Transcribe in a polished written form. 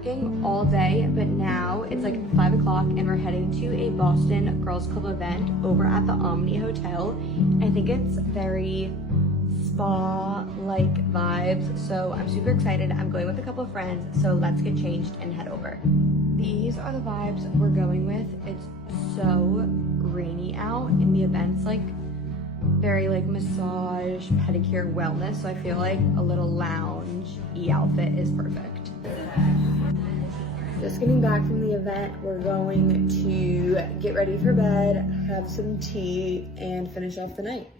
working all day, but now it's like 5 o'clock and we're heading to a Boston Girls Club event over at the Omni Hotel. I think it's very spa-like vibes, so I'm super excited. I'm going with a couple of friends, so let's get changed and head over. These are the vibes we're going with. It's so rainy out and the event's like very like massage, pedicure, wellness, so I feel like a little lounge-y outfit is perfect. Just getting back from the event, we're going to get ready for bed, have some tea, and finish off the night.